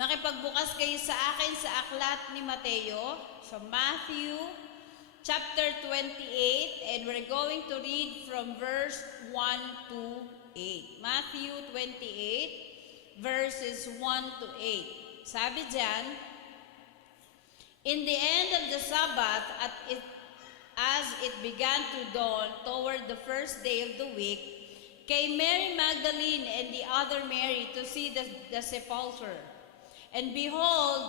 Makipagbukas kayo sa akin sa aklat ni Mateo, sa Matthew chapter 28, and we're going to read from verse 1 to 8. Matthew 28, verses 1 to 8. Sabi dyan, "In the end of the Sabbath, as it began to dawn toward the first day of the week, came Mary Magdalene and the other Mary to see the sepulchre. And behold,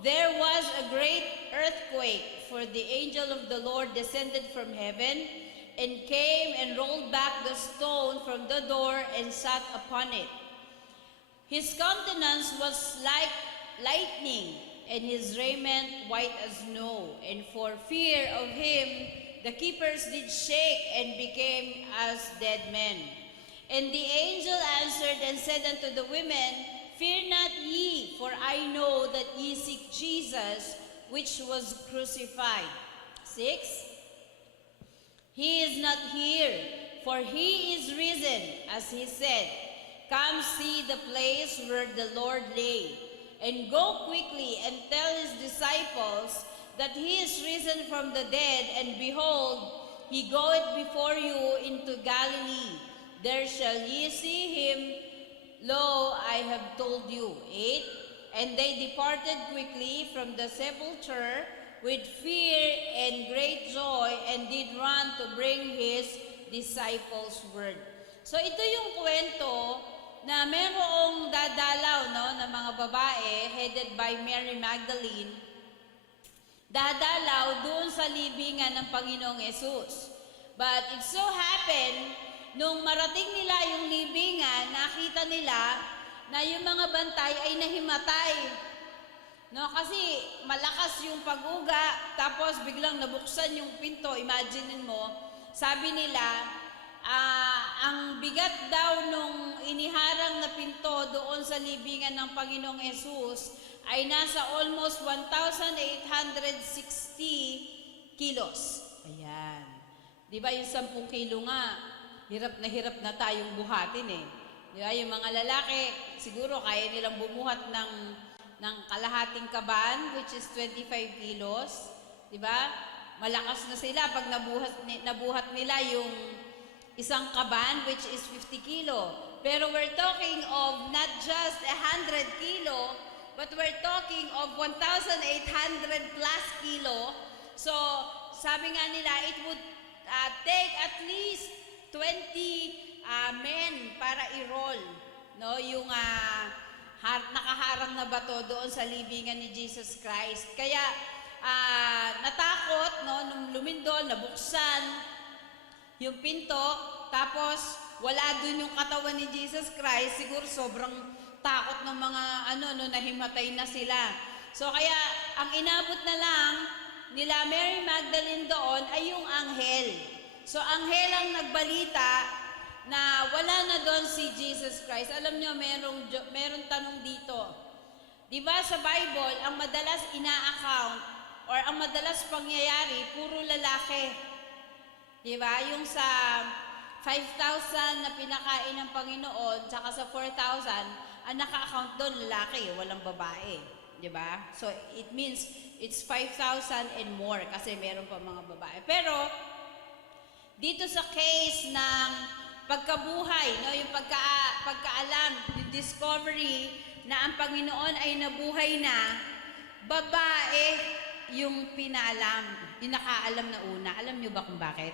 there was a great earthquake, for the angel of the Lord descended from heaven, and came and rolled back the stone from the door and sat upon it. His countenance was like lightning, and his raiment white as snow. And for fear of him, the keepers did shake and became as dead men. And the angel answered and said unto the women, Fear not ye, for I know that ye seek Jesus, which was crucified." 6. "He is not here, for he is risen, as he said. Come see the place where the Lord lay, and go quickly and tell his disciples that he is risen from the dead, and behold, he goeth before you into Galilee. There shall ye see him. Lo, I have told you." 8. "And they departed quickly from the sepulchre with fear and great joy, and did run to bring his disciples word." So ito yung kwento na merong dadalaw na mga babae headed by Mary Magdalene, dadalaw doon sa libingan ng Panginoong Yesus. But it so happened, nung marating nila yung libingan, nakita nila na yung mga bantay ay nahimatay. No, kasi malakas yung pag-uga, tapos biglang nabuksan yung pinto. Imaginin mo, sabi nila, ang bigat daw nung iniharang na pinto doon sa libingan ng Panginoong Yesus ay nasa almost 1,860 kilos. Ayan. Di ba yung 10 kilo nga? Hirap na tayong buhatin eh. Di ba? Yung mga lalaki, siguro kaya nilang bumuhat ng kalahating kaban, which is 25 kilos. Di ba? Malakas na sila pag nabuhat nila yung isang kaban, which is 50 kilo. Pero we're talking of not just 100 kilo, but we're talking of 1,800 plus kilo. So, sabi nga nila, it would take at least 20 men para i-roll yung nakaharang na bato doon sa libingan ni Jesus Christ. Kaya natakot nung lumindol, nabuksan yung pinto, tapos wala doon yung katawan ni Jesus Christ. Siguro sobrang takot ng mga nahimatay na sila. So kaya ang inabot na lang nila Mary Magdalene doon ay yung anghel. So, anghel ang nagbalita na wala na doon si Jesus Christ. Alam nyo, meron tanong dito. Di ba sa Bible, ang madalas ina-account or ang madalas pangyayari, puro lalaki. Di ba? Yung sa 5,000 na pinakain ng Panginoon, tsaka sa 4,000, ang naka-account doon lalaki, walang babae. Di ba? So, it means it's 5,000 and more kasi meron pa mga babae. Pero, dito sa case ng pagkabuhay, yung pagkaalam, yung discovery na ang Panginoon ay nabuhay na, babae yung pinaalam, yung nakaalam na una. Alam niyo ba kung bakit?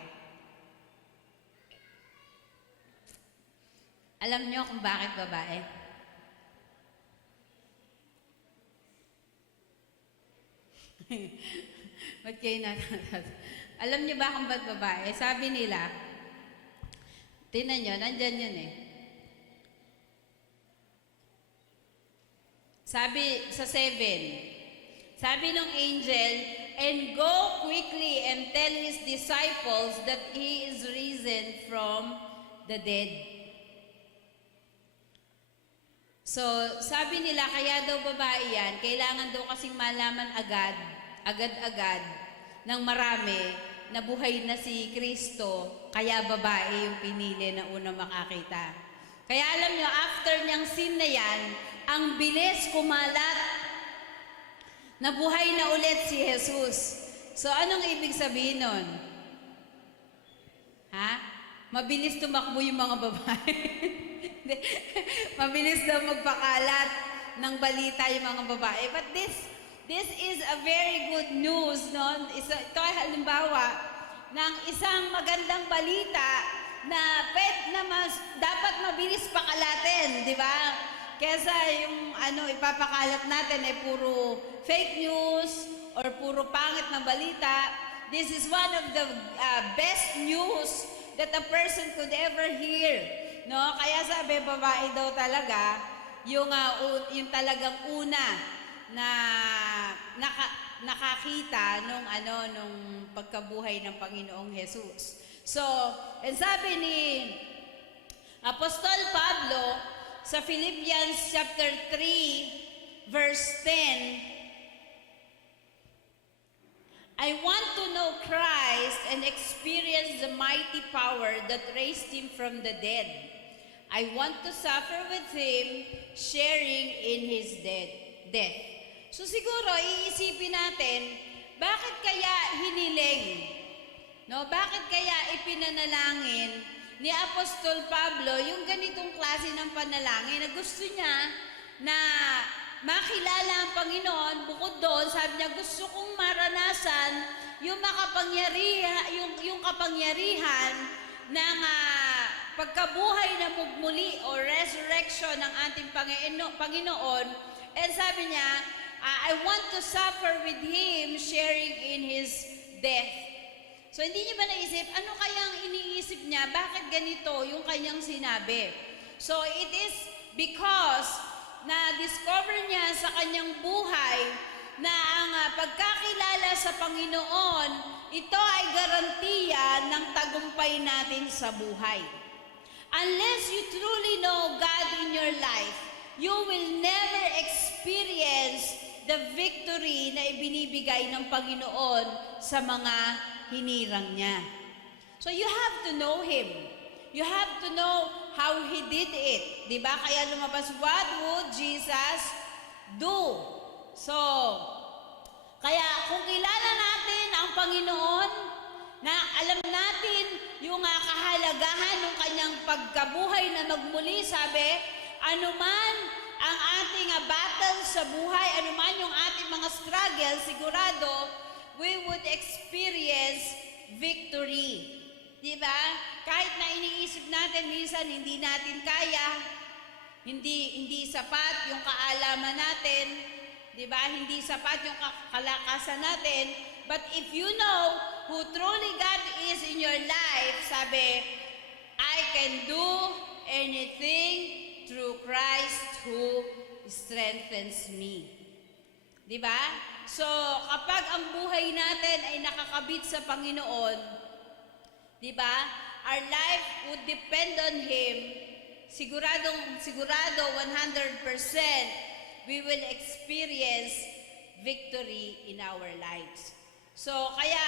Alam niyo kung bakit babae? Ba't kayo Alam niyo ba kung ba't babae? Sabi nila, tingnan niyo, nandyan yun eh. Sabi sa 7, sabi ng angel, "And go quickly and tell his disciples that he is risen from the dead." So, sabi nila, kaya daw babae yan, kailangan daw kasing malaman agad-agad ng marami na buhay na si Kristo, kaya babae yung pinili na una makakita. Kaya alam nyo, after niyang scene na yan, ang bilis kumalat na buhay na ulit si Jesus. So, anong ibig sabihin nun? Ha? Mabilis tumakbo yung mga babae. Mabilis daw magpakalat ng balita yung mga babae. But this is a very good news, no? Ito ay halimbawa ng isang magandang balita na dapat mabilis pakalatin, di ba? Kesa yung ipapakalat natin ay puro fake news or puro pangit na balita. This is one of the best news that a person could ever hear. No? Kaya sabi, babae daw talaga, yung talagang una na nakakita nung pagkabuhay ng Panginoong Jesus. So, and sabi ni Apostol Pablo sa Philippians chapter 3, verse 10, I want to know Christ and experience the mighty power that raised him from the dead. I want to suffer with him, sharing in his death. So siguro, iisipin natin, bakit kaya hiniling? No, bakit kaya ipinanalangin ni Apostol Pablo yung ganitong klase ng panalangin na gusto niya na makilala ang Panginoon? Bukod doon, sabi niya, gusto kong maranasan yung kapangyarihan ng pagkabuhay na muli o resurrection ng ating Panginoon. And sabi niya, I want to suffer with him, sharing in his death. So, hindi niya ba naisip, ano kayang iniisip niya? Bakit ganito yung kanyang sinabi? So, it is because na-discover niya sa kanyang buhay na ang pagkakilala sa Panginoon, ito ay garantiya ng tagumpay natin sa buhay. Unless you truly know God in your life, you will never experience the victory na ibinibigay ng Panginoon sa mga hinirang niya. So you have to know Him. You have to know how He did it. Diba? Kaya lumabas, what would Jesus do? So, kaya kung kilala natin ang Panginoon, na alam natin yung kahalagahan ng kanyang pagkabuhay na magmuli, sabi, anuman ang ating battle sa buhay, anuman yung ating mga struggle, sigurado, we would experience victory. Diba? Kahit na iniisip natin, minsan hindi natin kaya, hindi sapat yung kaalaman natin, diba? Hindi sapat yung kalakasan natin, but if you know who truly God is in your life, sabi, I can do anything through Christ who strengthens me. Diba? So, kapag ang buhay natin ay nakakabit sa Panginoon, diba? Our life would depend on Him. Sigurado 100%, we will experience victory in our lives. So, kaya,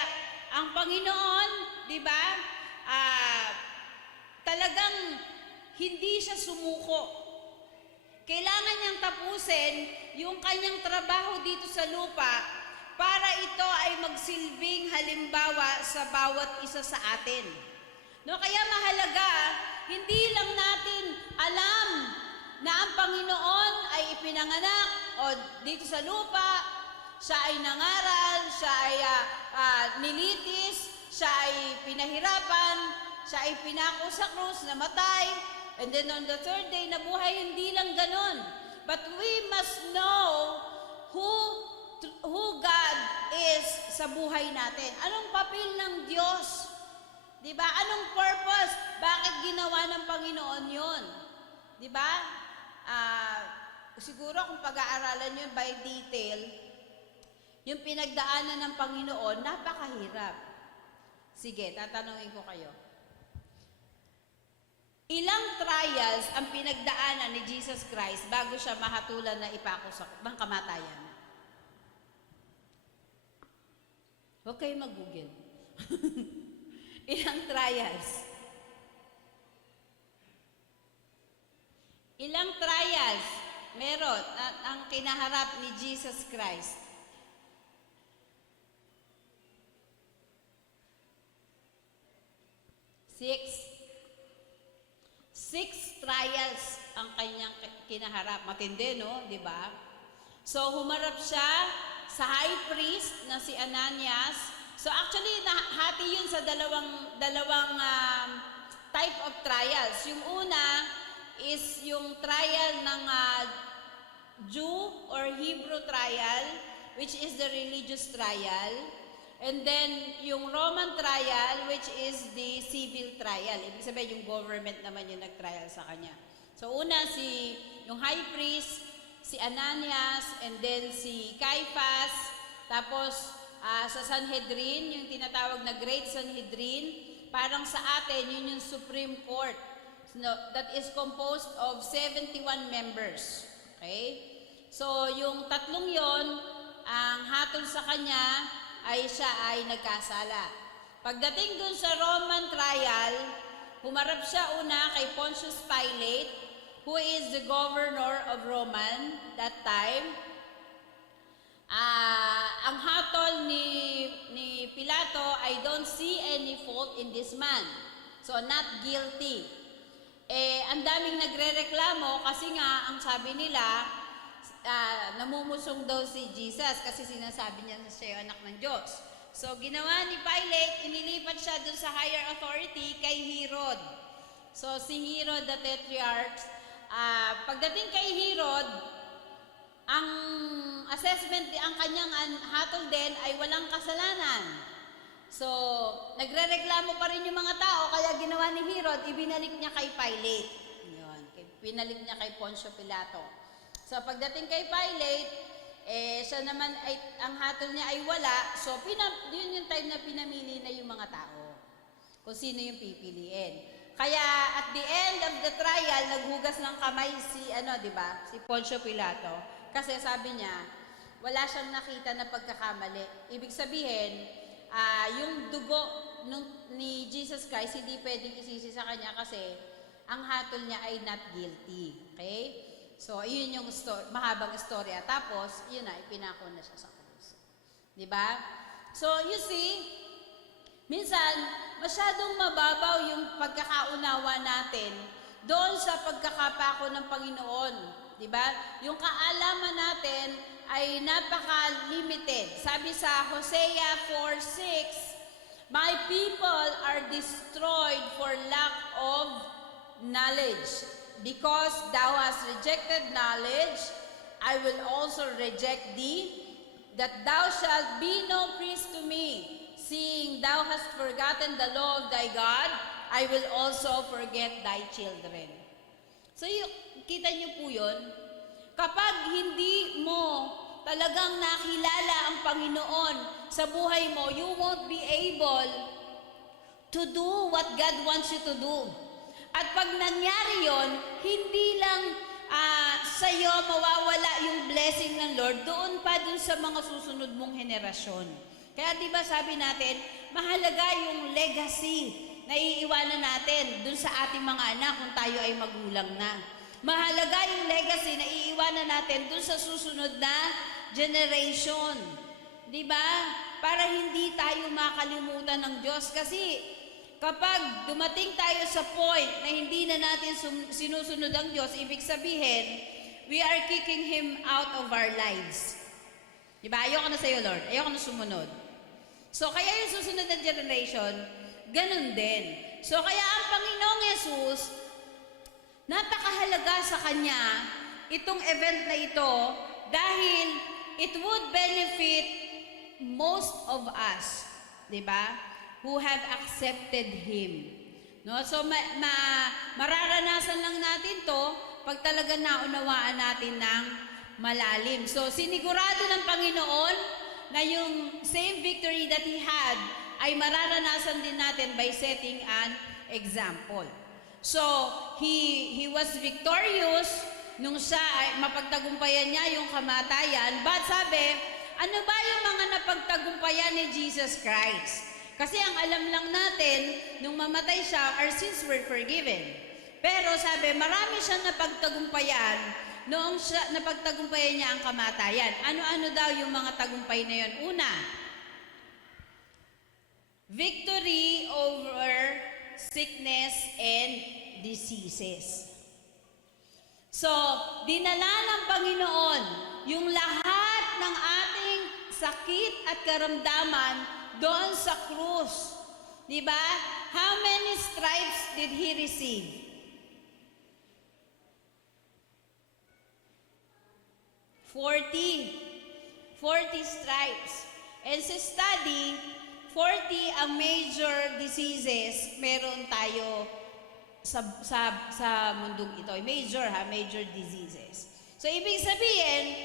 ang Panginoon, diba? Talagang hindi siya sumuko. Kailangan niyang tapusin yung kanyang trabaho dito sa lupa para ito ay magsilbing halimbawa sa bawat isa sa atin. No, kaya mahalaga, hindi lang natin alam na ang Panginoon ay ipinanganak o dito sa lupa, siya ay nangaral, siya ay nilitis, siya ay pinahirapan, siya ay pinako sa krus, namatay, and then on the third day, nabuhay. Hindi lang ganon. But we must know who God is sa buhay natin. Anong papel ng Diyos? Diba? Anong purpose? Bakit ginawa ng Panginoon yun? Diba? Siguro kung pag-aaralan yun by detail, yung pinagdaanan ng Panginoon, napakahirap. Sige, tatanungin ko kayo. Ilang trials ang pinagdaanan ni Jesus Christ bago siya mahatulan na ipako sa kamatayan? Huwag kayo mag-google. Ilang trials? Ilang trials? Herod, ang kinaharap ni Jesus Christ. Six trials ang kanyang kinaharap. Matindi, no? Di ba? So, humarap siya sa high priest na si Ananias. So, actually, nahati yun sa dalawang type of trials. Yung una is yung trial ng Jew or Hebrew trial, which is the religious trial. And then, yung Roman trial, which is the civil trial. Ibig sabihin, yung government naman yung nag-trial sa kanya. So, una, yung high priest, si Ananias, and then si Caiaphas. Tapos, sa Sanhedrin, yung tinatawag na Great Sanhedrin, parang sa atin, yun yung Supreme Court. That is composed of 71 members. Okay? So, yung tatlong yon, ang hatol sa kanya, ay siya ay nagkasala. Pagdating dun sa Roman trial, humarap siya una kay Pontius Pilate, who is the governor of Roman that time. Ang hatol ni Pilato, I don't see any fault in this man. So, not guilty. Ang daming nagrereklamo kasi nga, ang sabi nila, namumusong daw si Jesus kasi sinasabi niya na siya yung anak ng Diyos. So, ginawa ni Pilate, inilipat siya dun sa higher authority kay Herod. So, si Herod the Tetrarch, pagdating kay Herod, ang assessment, ang kanyang hatol din ay walang kasalanan. So, nagrereklamo pa rin yung mga tao, kaya ginawa ni Herod, ibinalik niya kay Pilate. Yun, binalik niya kay Poncio Pilato. So, pagdating kay Pilate, siya naman, ang hatol niya ay wala. So, yun yung time na pinamili na yung mga tao. Kung sino yung pipiliin. Kaya, at the end of the trial, naghugas ng kamay di ba? Si Poncio Pilato. Kasi sabi niya, wala siyang nakita na pagkakamali. Ibig sabihin, yung dugo ni Jesus Christ, hindi pwedeng isisi sa kanya kasi ang hatol niya ay not guilty. Okay? So, yun yung mahabang istorya. Tapos, yun na, ipinako na siya sa krus. Diba? So, you see, minsan, masyadong mababaw yung pagkakaunawa natin doon sa pagkakapako ng Panginoon. Diba? Yung kaalaman natin ay napaka-limited. Sabi sa Hosea 4:6, my people are destroyed for lack of knowledge. Because thou hast rejected knowledge, I will also reject thee, that thou shalt be no priest to me. Seeing thou hast forgotten the law of thy God, I will also forget thy children. So, kita niyo po yun? Kapag hindi mo talagang nakilala ang Panginoon sa buhay mo, you won't be able to do what God wants you to do. At pag nangyari yon, hindi lang sa'yo mawawala yung blessing ng Lord, doon sa mga susunod mong henerasyon. Kaya di ba sabi natin, mahalaga yung legacy na iiwanan natin doon sa ating mga anak kung tayo ay magulang na. Mahalaga yung legacy na iiwanan natin doon sa susunod na generation. Di ba? Para hindi tayo makalimutan ng Diyos. Kasi kapag dumating tayo sa point na hindi na natin sinusunod ang Diyos, ibig sabihin, we are kicking Him out of our lives. Diba? Ayoko na sa'yo, Lord. Ayoko na sumunod. So, kaya yung susunod na generation, ganun din. So, kaya ang Panginoong Yesus, napakahalaga sa Kanya itong event na ito dahil it would benefit most of us. Diba? Who have accepted Him. No? So, mararanasan lang natin to pag talaga naunawaan natin ng malalim. So, sinigurado ng Panginoon na yung same victory that He had ay mararanasan din natin by setting an example. So, He was victorious nung siya ay mapagtagumpayan niya yung kamatayan. But sabi, ano ba yung mga napagtagumpayan ni Jesus Christ? Kasi ang alam lang natin, nung mamatay siya, our sins were forgiven. Pero sabi, marami siyang napagtagumpayan noong siya, napagtagumpayan niya ang kamatayan. Ano-ano daw yung mga tagumpay na yun? Una, victory over sickness and diseases. So, dinala ng Panginoon yung lahat ng ating sakit at karamdaman doon sa krus. Diba? How many stripes did He receive? 40 stripes. And sa study, 40 ang major diseases meron tayo sa mundong ito. Major diseases. So, ibig sabihin,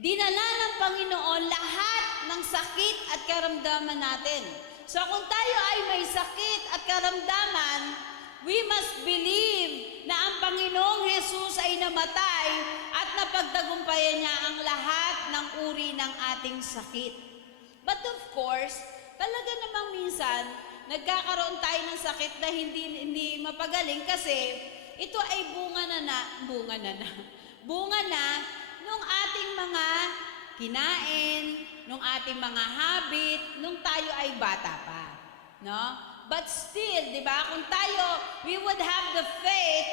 dinala ng Panginoon lahat ng sakit at karamdaman natin. So, kung tayo ay may sakit at karamdaman, we must believe na ang Panginoong Jesus ay namatay at napagtagumpayan niya ang lahat ng uri ng ating sakit. But of course, talaga namang minsan, nagkakaroon tayo ng sakit na hindi mapagaling kasi ito ay bunga na nung ating mga kinain, nung ating mga habit, nung tayo ay bata pa. No? But still, di ba, kung tayo, we would have the faith,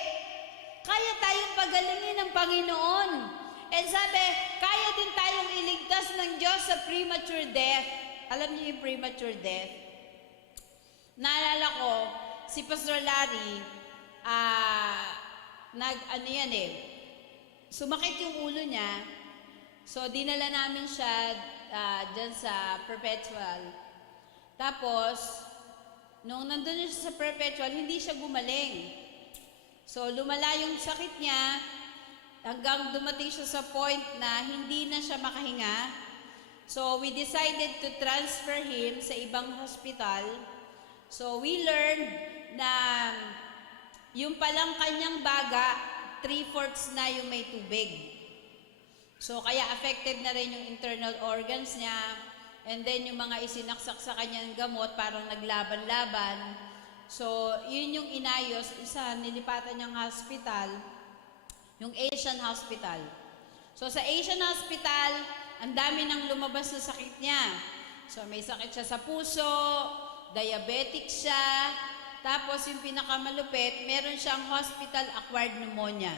kaya tayong pagalingin ng Panginoon. And sabi, kaya din tayong iligtas ng Diyos sa premature death. Alam niyo yung premature death? Naalala ko, si Pastor Larry, sumakit yung ulo niya. So, dinala namin siya dyan sa Perpetual. Tapos, nung nandun siya sa Perpetual, hindi siya gumaling. So, lumala yung sakit niya hanggang dumating siya sa point na hindi na siya makahinga. So, we decided to transfer him sa ibang hospital. So, we learned na yung palang kanyang baga, 3/4 na yung may tubig. So, kaya affected na rin yung internal organs niya. And then, yung mga isinaksak sa kanyang gamot, parang naglaban-laban. So, yun yung inayos. Isa, nilipatan niyang hospital, yung Asian Hospital. So, sa Asian Hospital, ang dami nang lumabas na sakit niya. So, may sakit siya sa puso, diabetic siya, tapos yung pinakamalupit, meron siyang hospital-acquired pneumonia.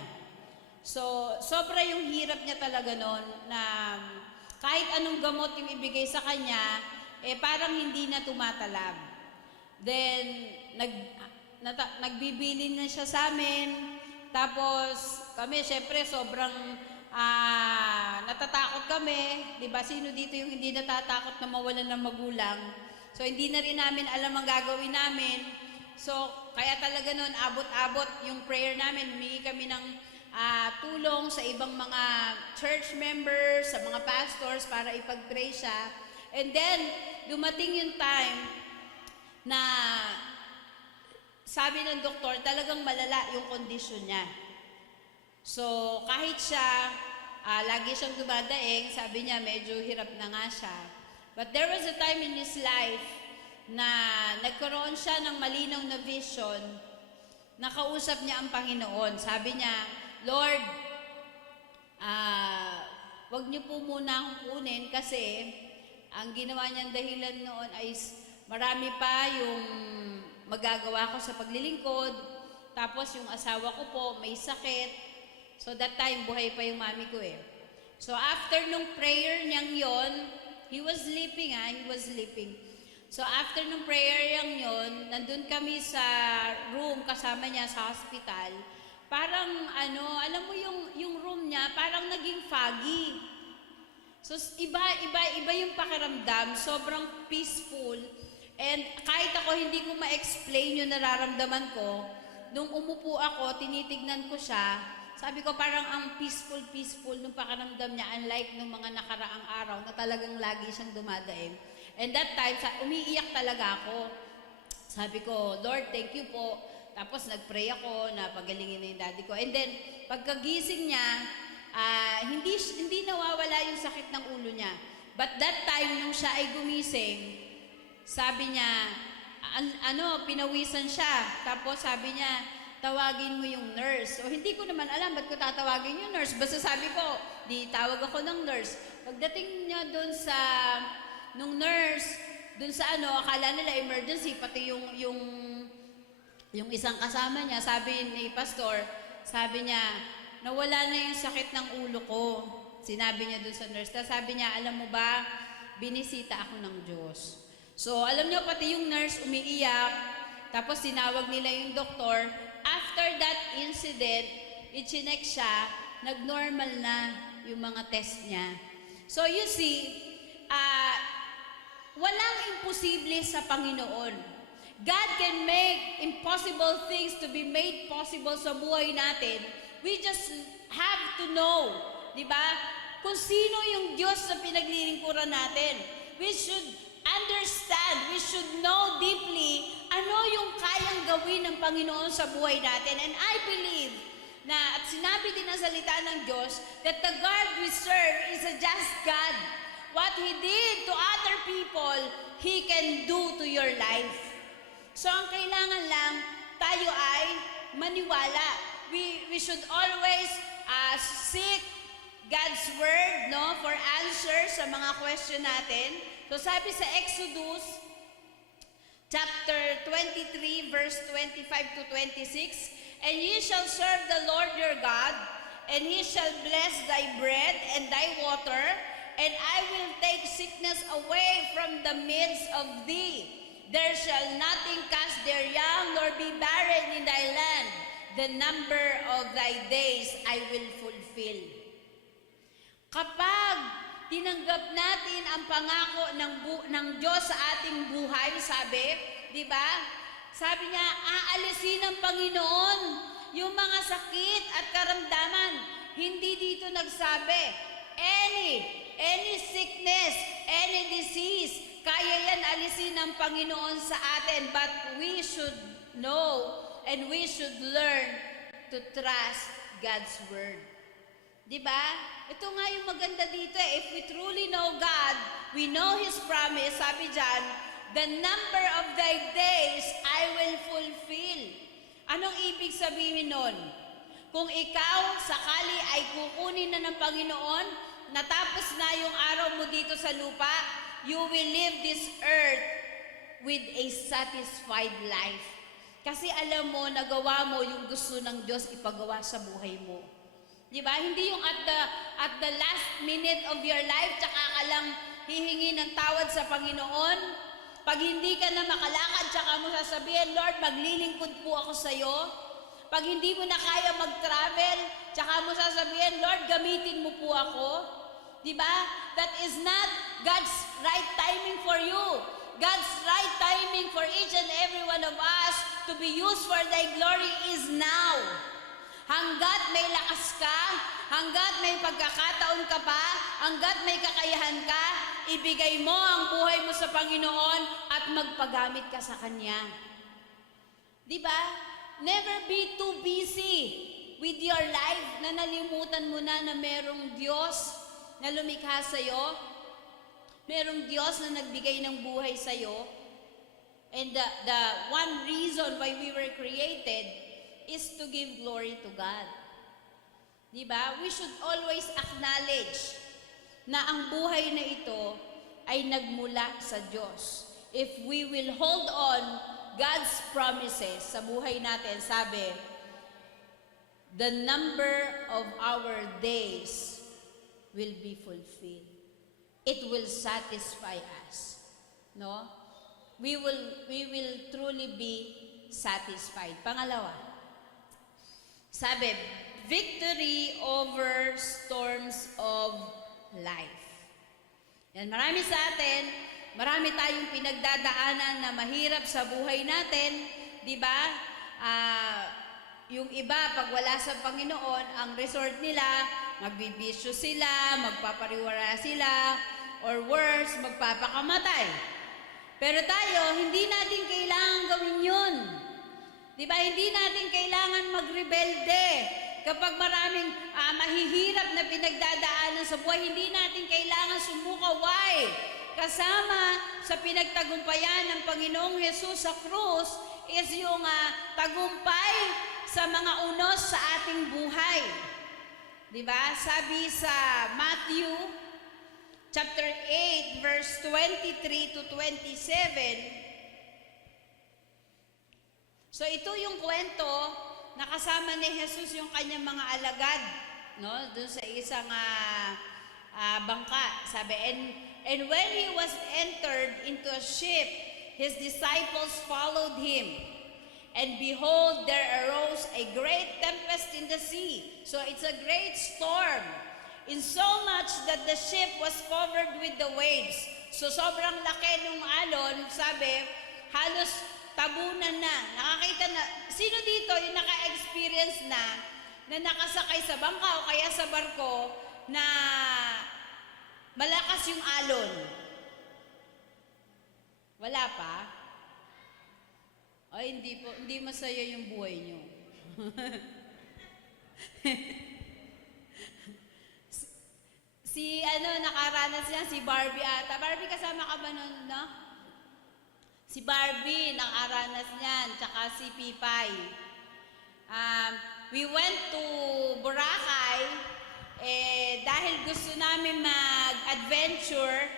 So, sobra yung hirap niya talaga noon na kahit anong gamot yung ibigay sa kanya, parang hindi na tumatalab. Then, nagbibilin na siya sa amin. Tapos, kami, syempre, sobrang natatakot kami. Diba? Sino dito yung hindi natatakot na mawalan ng magulang? So, hindi na rin namin alam ang gagawin namin. So, kaya talaga noon, abot-abot yung prayer namin. Humingi kami ng tulong sa ibang mga church members, sa mga pastors para ipag-pray siya. And then, dumating yung time na sabi ng doktor, talagang malala yung kondisyon niya. So, kahit siya, lagi siyang dumadaing, sabi niya, medyo hirap na nga siya. But there was a time in his life na nagkaroon siya ng malinaw na vision, nakausap niya ang Panginoon. Sabi niya, Lord, wag niyo po muna akong kunin kasi ang ginawa niyang dahilan noon ay marami pa yung magagawa ko sa paglilingkod. Tapos yung asawa ko po may sakit. So that time, buhay pa yung mami ko eh. So after nung prayer niyang yon, he was sleeping. So after nung prayer niyang yon, nandun kami sa room kasama niya sa hospital. Parang alam mo yung room niya, parang naging foggy. So iba yung pakiramdam, sobrang peaceful. And kahit ako hindi ko ma-explain yung nararamdaman ko, nung umupo ako, tinitignan ko siya, sabi ko parang ang peaceful nung pakiramdam niya, unlike nung mga nakaraang araw na talagang lagi siyang dumadaing. And that time, umiiyak talaga ako. Sabi ko, Lord, thank you po. Tapos nagpray ako na pagalingin na yung daddy ko. And then, pagkagising niya, hindi nawawala yung sakit ng ulo niya. But that time, nung siya ay gumising, sabi niya, pinawisan siya. Tapos sabi niya, tawagin mo yung nurse. So, hindi ko naman alam ba't ko tatawagin yung nurse. Basta sabi ko, di tawag ako ng nurse. Pagdating niya doon sa, nung nurse, doon sa akala nila emergency, pati yung isang kasama niya, sabi ni pastor, sabi niya, nawala na yung sakit ng ulo ko. Sinabi niya doon sa nurse. Tapos sabi niya, alam mo ba, binisita ako ng Diyos. So, alam niyo, pati yung nurse umiiyak, tapos tinawag nila yung doktor. After that incident, ichinek siya, nag-normal na yung mga test niya. So you see, walang imposible sa Panginoon. God can make impossible things to be made possible sa buhay natin. We just have to know, di ba? Kung sino yung Diyos na pinaglilingkuran natin. We should understand, we should know deeply ano yung kayang gawin ng Panginoon sa buhay natin. And I believe na, at sinabi din ang salita ng Diyos, that the God we serve is a just God. What He did to other people, He can do to your life. So ang kailangan lang, tayo ay maniwala. We should always seek God's Word, no, for answers sa mga question natin. So sabi sa Exodus chapter 23 verse 25 to 26, and ye shall serve the Lord your God, and He shall bless thy bread and thy water, and I will take sickness away from the midst of thee. There shall nothing cast their young, nor be barren in thy land. The number of thy days I will fulfill. Kapag tinanggap natin ang pangako ng Diyos sa ating buhay, sabi, di ba? Sabi niya, aalisin ng Panginoon yung mga sakit at karamdaman. Hindi dito nagsabi, any sickness, any disease, kaya yan alisin ng Panginoon sa atin. But we should know and we should learn to trust God's Word. Diba? Ito nga yung maganda dito. If we truly know God, we know His promise, sabi dyan, the number of thy days I will fulfill. Anong ibig sabihin nun? Kung ikaw sakali ay kukunin na ng Panginoon, natapos na yung araw mo dito sa lupa, you will live this earth with a satisfied life. Kasi alam mo, nagawa mo yung gusto ng Diyos ipagawa sa buhay mo. Diba? Hindi yung at the last minute of your life, tsaka ka lang hihingi ng tawad sa Panginoon. Pag hindi ka na makalakad, tsaka mo sasabihin, Lord, maglilingkod po ako sa iyo. Pag hindi mo na kaya mag-travel, tsaka mo sasabihin, Lord, gamitin mo po ako. Diba? That is not God's right timing for you. God's right timing for each and every one of us to be used for thy glory is now. Hanggat may lakas ka, hanggat may pagkakataon ka pa, hanggat may kakayahan ka, ibigay mo ang buhay mo sa Panginoon at magpagamit ka sa Kanya. Diba? Never be too busy with your life na nalimutan mo na merong Diyos na lumikha sa'yo, merong Diyos na nagbigay ng buhay sa'yo, and the one reason why we were created is to give glory to God. Diba? We should always acknowledge na ang buhay na ito ay nagmula sa Diyos. If we will hold on God's promises sa buhay natin, sabi, the number of our days will be fulfilled. It will satisfy us. No? We will truly be satisfied. Pangalawa, sabi, victory over storms of life. Yan, marami sa atin, marami tayong pinagdadaanan na mahirap sa buhay natin, di ba? Yung iba, pag wala sa Panginoon, ang resort nila, magbibisyo sila, magpapariwara sila, or worse, magpapakamatay. Pero tayo, hindi natin kailangan gawin yun. Diba, hindi natin kailangan magrebelde. Kapag maraming mahihirap na pinagdadaanan sa buhay, hindi natin kailangan sumuko. Why? Kasama sa pinagtagumpayan ng Panginoong Jesus sa krus is yung tagumpay sa mga unos sa ating buhay. Diba? Sabi sa Matthew chapter 8 verse 23 to 27. So ito yung kwento na kasama ni Jesus yung kanyang mga alagad, no? Doon sa isang bangka. Sabi, and when he was entered into a ship, his disciples followed him. And behold, there arose a great tempest in the sea. So it's a great storm, in so much that the ship was covered with the waves. So sobrang laki nung alon, sabi, halos tabunan na. Nakakita na, sino dito yung naka-experience na nakasakay sa bangka o kaya sa barko na malakas yung alon? Wala pa? Ay, hindi po, hindi masaya yung buhay nyo. Nakaranas niya, si Barbie ata. Barbie, kasama ka ba nun, no? Si Barbie, nakaranas niyan, tsaka si Pipay. We went to Boracay, dahil gusto namin mag-adventure,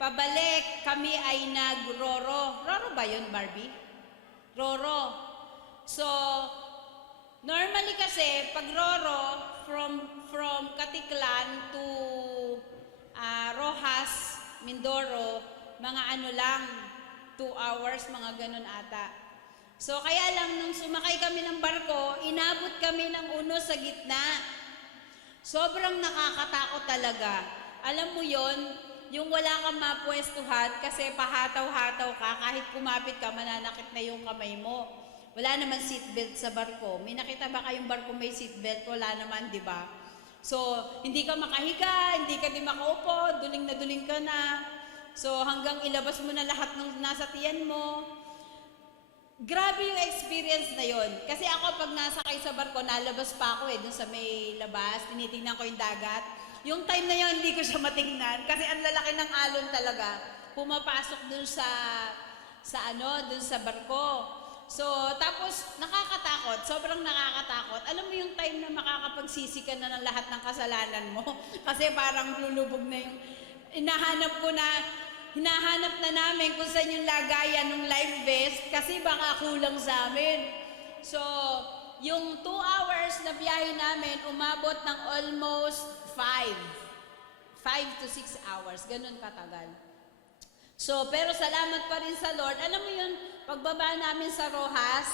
pabalik kami ay nag-roro. Roro ba yun, Barbie? Roro. So, normally kasi, pag roro, from Katiklan to Rojas, Mindoro, mga ano lang, 2 hours, mga ganun ata. So, kaya lang, nung sumakay kami ng barko, inabot kami ng uno sa gitna. Sobrang nakakatakot talaga. Alam mo yon, yung wala kang mapwestuhan kasi pahataw-hataw ka, kahit kumapit ka, mananakit na yung kamay mo. Wala naman seatbelt sa barko. May nakita ba kayong barko may seatbelt? Wala naman, di ba? So, hindi ka makahiga, hindi ka din makaupo, duling na duling ka na. So, hanggang ilabas mo na lahat ng nasa tiyan mo. Grabe yung experience na yon. Kasi ako, pag nasakay sa barko, nalabas pa ako dun sa may labas, tinitingnan ko yung dagat. Yung time na yon, hindi ko siya matingnan kasi ang lalaki ng alon talaga. Pumapasok dun dun sa barko. So, tapos nakakatakot, sobrang nakakatakot. Alam mo yung time na makakapagsisi ka na ng lahat ng kasalanan mo kasi parang lulubog na yung hinahanap na namin kung saan yung lagayan ng life vest kasi baka kulang sa amin. So, yung 2 hours na biyahe namin, umabot ng almost 5 to 6 hours. Ganun katagal. So, pero salamat pa rin sa Lord. Alam mo yun, pagbaba namin sa Rojas,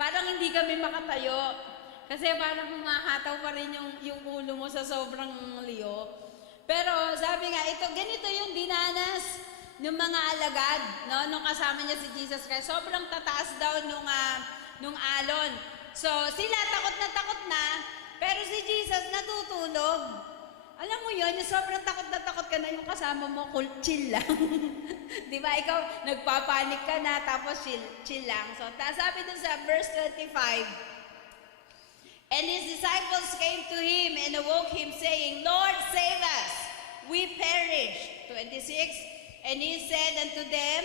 parang hindi kami makatayo. Kasi parang humahataw pa rin yung ulo mo sa sobrang liyo. Pero sabi nga, ganito yung dinanas ng mga alagad, no? Nung kasama niya si Jesus Christ. Sobrang tataas daw nung alon. So, sila takot na, pero si Jesus natutulog. Alam mo yun, yung sobrang takot ka na yung kasama mo, chill lang. Di ba? Ikaw, nagpapanik ka na, tapos chill lang. So, sabi dun sa verse 25, and his disciples came to him and awoke him, saying, Lord, save us, we perish. 26, and he said unto them,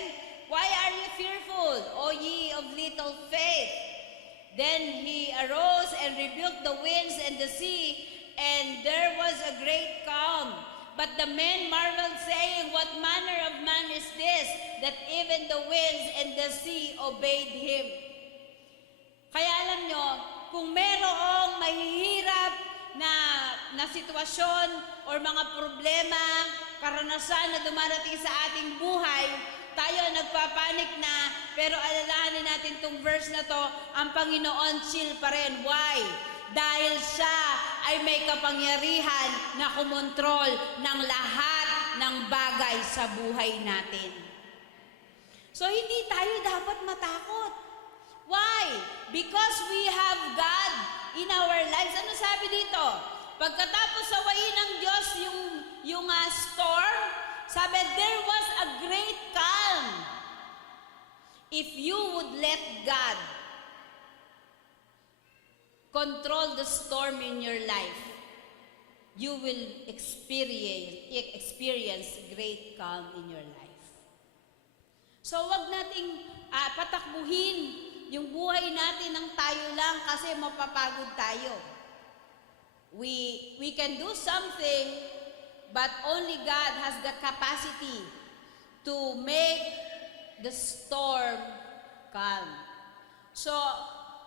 why are ye fearful, O ye of little faith? Then he arose and rebuked the winds and the sea, and there was a great calm. But the men marveled, saying, what manner of man is this, that even the winds and the sea obeyed him? Kaya alam nyo, kung merong mahihirap na sitwasyon or mga problema, karanasan na dumarating sa ating buhay, tayo nagpapanik na, pero alalahanin natin itong verse na to, ang Panginoon chill pa rin. Why? Dahil siya ay may kapangyarihan na kumontrol ng lahat ng bagay sa buhay natin. So hindi tayo dapat matakot. Why? Because we have God in our lives. Ano sabi dito? Pagkatapos sawayin ng Diyos yung storm, sabi, there was a great calm. If you would let God control the storm in your life, you will experience great calm in your life. So wag nating patakbuhin yung buhay natin ng tayo lang kasi mapapagod tayo. We can do something, but only God has the capacity to make the storm calm. So,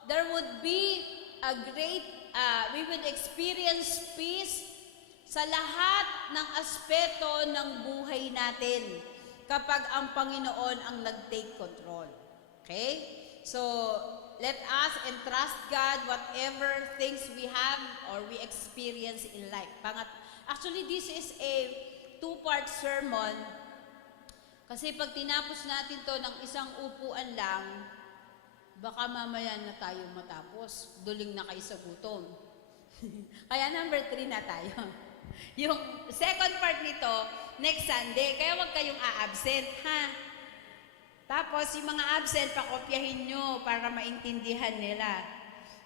there would be a great, we would experience peace sa lahat ng aspeto ng buhay natin kapag ang Panginoon ang nag-take control. Okay? So, let us entrust God whatever things we have or we experience in life. Actually, this is a two-part sermon. Kasi pag tinapos natin to ng isang upuan lang, baka mamaya na tayo matapos. Duling na kayo sa gutom. Kaya number 3 na tayo. Yung second part nito, next Sunday. Kaya huwag kayong a-absent, ha? Tapos, yung mga absent, pakopyahin nyo para maintindihan nila.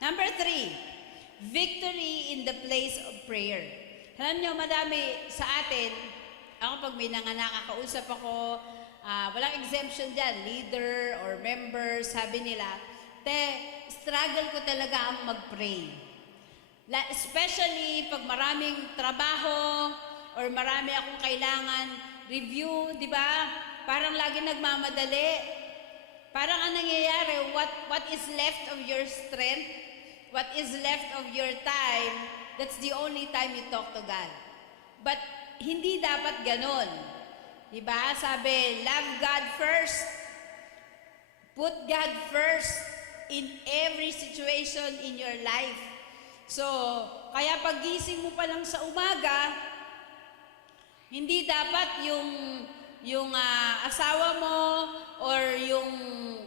Number 3, victory in the place of prayer. Alam nyo, madami sa atin, ako pag may nakakausap ako, walang exemption dyan, leader or member, sabi nila, struggle ko talaga ang mag-pray. Especially pag maraming trabaho or marami akong kailangan review, di ba? Parang lagi nagmamadali. Parang ang nangyayari, what is left of your strength, what is left of your time, that's the only time you talk to God. But hindi dapat ganon. Diba? Sabi, love God first. Put God first in every situation in your life. So, kaya pagising mo pa lang sa umaga, hindi dapat yung asawa mo or yung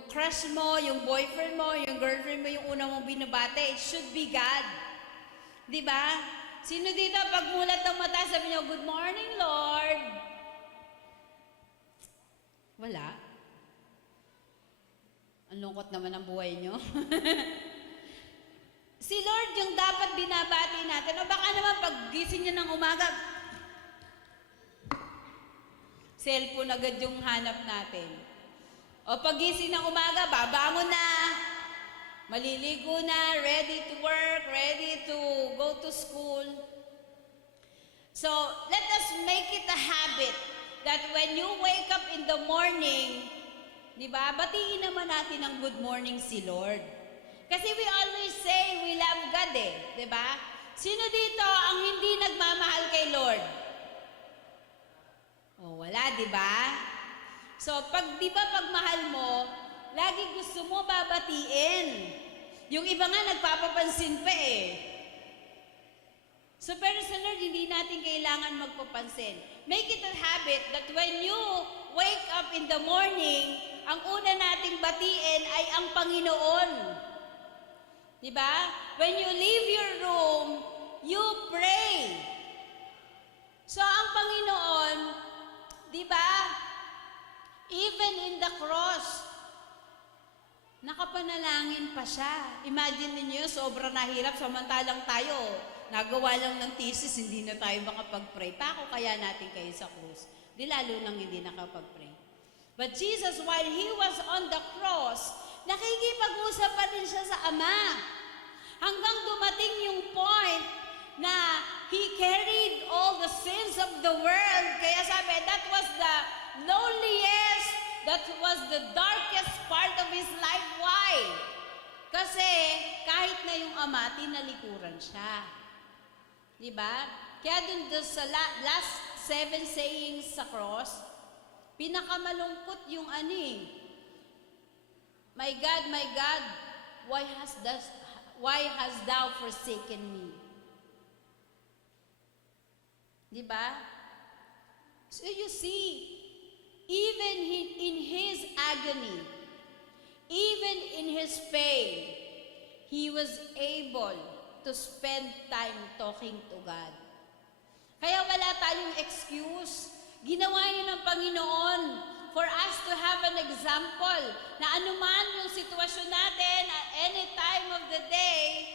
crush mo, yung boyfriend mo, yung girlfriend mo, yung una mong binabate. It should be God. Diba? Sino dito pag mulat ng mata, sabi niyo, good morning, Lord. Wala. Ang lungkot naman ang buhay nyo. Si Lord yung dapat binabati natin. O baka naman pag gising niya ng umaga, cellphone agad yung hanap natin. O pag gising ng umaga, babangon na, maliligo na, ready to work, ready to go to school. So, let us make it a habit that when you wake up in the morning, di ba, batiin naman natin ng good morning si Lord. Kasi we always say we love God di ba? Sino dito ang hindi nagmamahal kay Lord? Oh, wala, di ba? So, di ba pag mahal mo, lagi gusto mo babatiin. Yung iba nga nagpapapansin pa So, pero sa Lord, hindi natin kailangan magpapansin. Make it a habit that when you wake up in the morning, ang una nating batiin ay ang Panginoon. Diba? When you leave your room, you pray. So, ang Panginoon, diba? Even in the cross, nakapanalangin pa siya. Imagine niyo, sobrang nahirap, samantalang tayo, nagawa lang ng thesis, hindi na tayo makapag-pray. Paano kaya natin kayo sa cross? Di lalo nang hindi nakapag-pray. But Jesus, while He was on the cross, nakikipag-usap pa rin siya sa Ama. Hanggang dumating yung point na He carried all the sins of the world. Kaya sabi, that was the loneliest, that was the darkest part of His life. Why? Kasi kahit na yung Ama, tinalikuran siya. Diba? Kaya dun sa last 7 sayings sa cross, pinakamalungkot yung my God, why hast thou forsaken me? Diba? So you see, even in his agony, even in his pain, he was able to spend time talking to God. Kaya wala tayong excuse. Ginawa niyo ng Panginoon for us to have an example na anuman yung sitwasyon natin at any time of the day,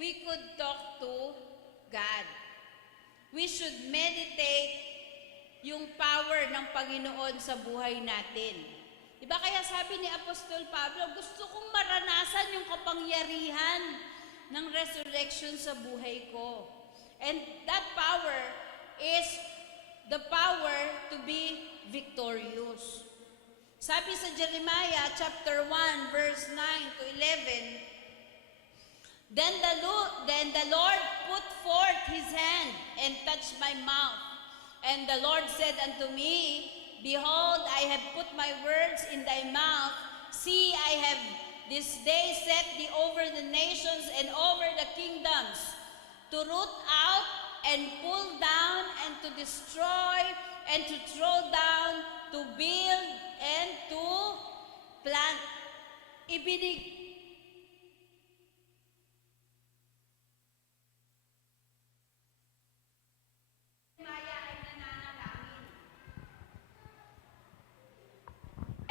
we could talk to God. We should meditate yung power ng Panginoon sa buhay natin. Diba kaya sabi ni Apostol Pablo, gusto kong maranasan yung kapangyarihan ng resurrection sa buhay ko. And that power is the power to be victorious. Sabi sa Jeremiah chapter 1 verse 9 to 11, Then the Lord put forth his hand and touched my mouth. And the Lord said unto me, Behold, I have put my words in thy mouth. See, I have this day set thee over the nations and over the kingdoms, to root out and pull down and to destroy and to throw down, to build and to plant.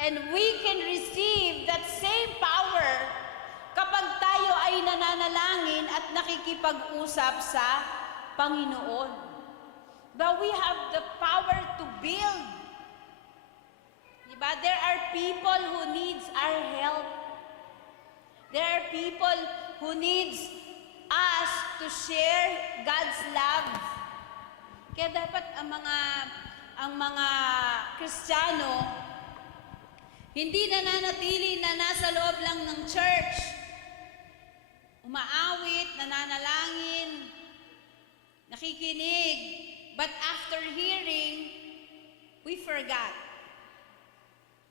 And we can receive that same power kapag tayo ay nananalangin at nakikipag-usap sa Panginoon. But we have the power to build. Diba? There are people who needs our help. There are people who needs us to share God's love. Kaya dapat ang mga Kristiyano hindi nananatili na nasa loob lang ng church. Umaawit, nananalangin, nakikinig. But after hearing, we forgot.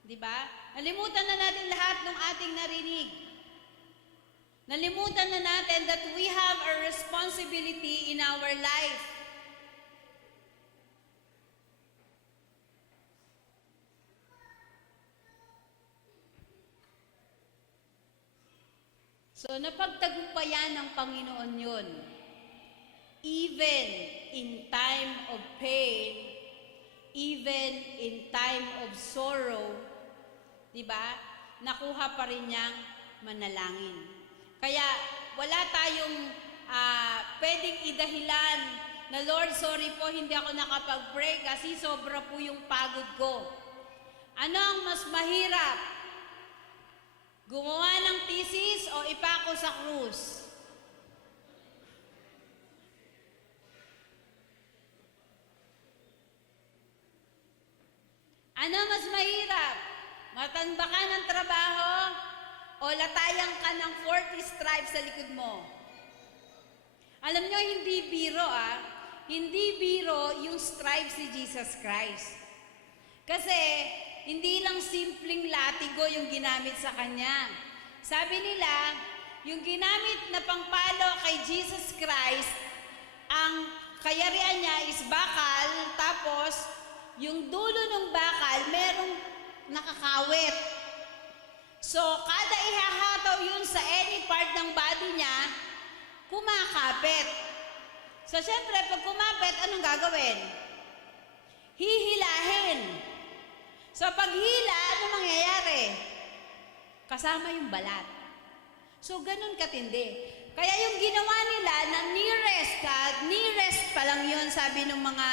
Diba? Nalimutan na natin lahat ng ating narinig. Nalimutan na natin that we have a responsibility in our life. So, napagtagumpayan ng Panginoon yun. Even in time of pain, even in time of sorrow, di ba? Nakuha pa rin niyang manalangin. Kaya, wala tayong pwedeng idahilan na, Lord, sorry po, hindi ako nakapag-pray kasi sobra po yung pagod ko. Ano ang mas mahirap? Gumawa ng thesis o ipako sa krus? Ano mas mahirap? Matanda ka ng trabaho o latayan ka ng 40 stripes sa likod mo? Alam nyo, hindi biro Hindi biro yung stripes ni Jesus Christ. Kasi, hindi lang simpleng latigo yung ginamit sa kanya. Sabi nila, yung ginamit na pangpalo kay Jesus Christ, ang kayarian niya is bakal, tapos yung dulo ng bakal, merong nakakawit. So, kada ihahataw yun sa any part ng body niya, kumakapit. So, syempre, pag kumapit, anong gagawin? Hihilahin. So, pag hila, ano mangyayari? Kasama yung balat. So, ganun katindi. Kaya yung ginawa nila na nearest pa lang yun, sabi ng mga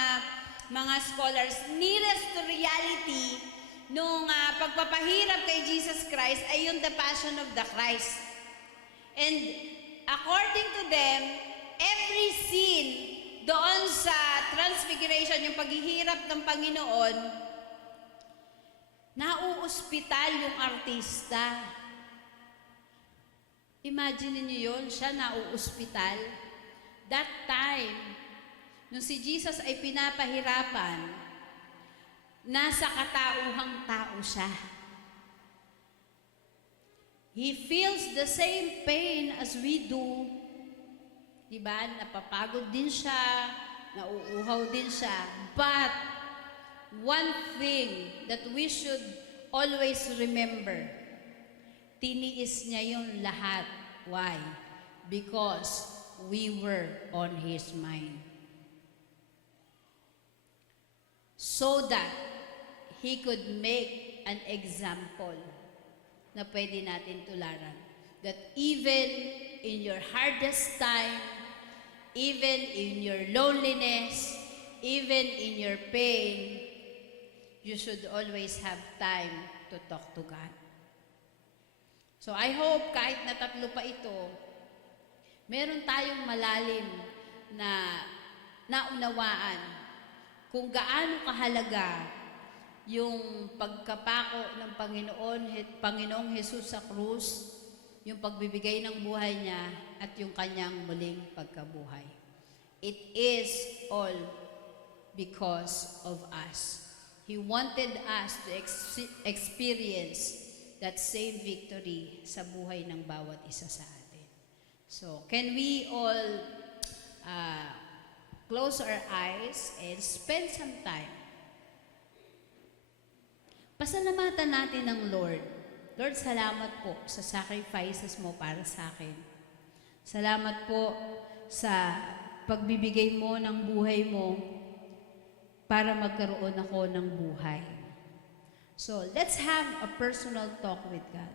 scholars, nearest to reality nung pagpapahirap kay Jesus Christ ay yung the passion of the Christ. And according to them, every scene doon sa transfiguration, yung paghihirap ng Panginoon, nauospital yung artista. Imagine niyo yun, siya nauospital. That time, nung si Jesus ay pinapahirapan, nasa katauhang tao siya. He feels the same pain as we do. Diba? Napapagod din siya, nauuhaw din siya. But, one thing that we should always remember, tiniis niya yung lahat. Why? Because we were on His mind. So that He could make an example na pwede natin tularan. That even in your hardest time, even in your loneliness, even in your pain, you should always have time to to talk to God. So I hope kahit na tatlo pa ito, meron tayong malalim na naunawaan kung gaano kahalaga yung pagkapako ng Panginoong Jesus sa krus, yung pagbibigay ng buhay niya, at yung kanyang muling pagkabuhay. It is all because of us. He wanted us to experience that same victory sa buhay ng bawat isa sa atin. So, can we all close our eyes and spend some time? Pasalamatan natin ng Lord. Lord, salamat po sa sacrifices mo para sa akin. Salamat po sa pagbibigay mo ng buhay mo para magkaroon ako ng buhay. So, let's have a personal talk with God.